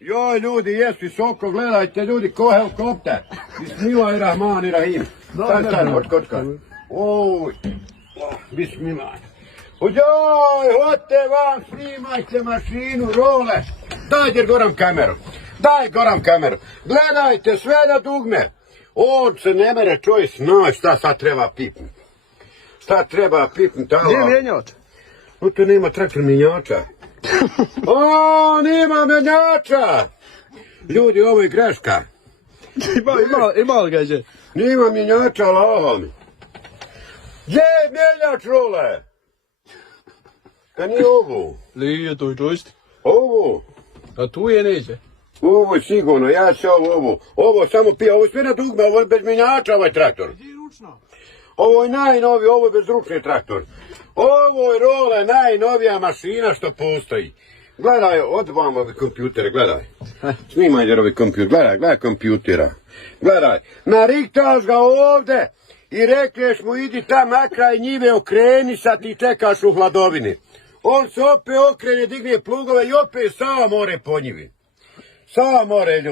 Joj, ljudi, jes visoko, gledajte, ljudi, ko helikopter. Bismillahirrahmanirrahim. Stan, kočka. Oj, bismillah. Joj, hodite vam, snimajte mašinu, role. Daj Goran kameru. Gledajte, sve na dugme. On se ne mere čovjek snaći šta sad treba pipnuti. Šta treba pipnuti? Gdje je mjenjač? No to nema traktor mjenjača. O, nema mjenjača! Ljudi, ovo je greška. Ima li ga gdje? Nima mjenjača, Allaha mi. Gdje je mjenjač, role? A nije ovo. Nije to joystick. Ovo. A tu je neće. Ovo je sigurno, ja se ovo samo pija, ovo je sve na dugme, ovo je bez mjenjača ovaj traktor. Ovo je najnoviji, ovo je bezručni traktor. Ovo je, role, najnovija mašina što postoji. Gledaj, odvam ove kompjutere, gledaj. Snimaj jer ovi kompjuter, gledaj kompjutera. Gledaj, nariktaš ga ovdje i rekneš mu idi tam na kraj njive, okreni sad i čekaš u hladovini. On se opet okrene, digne plugove i opet sam more po njivi. Sam more, ljudi.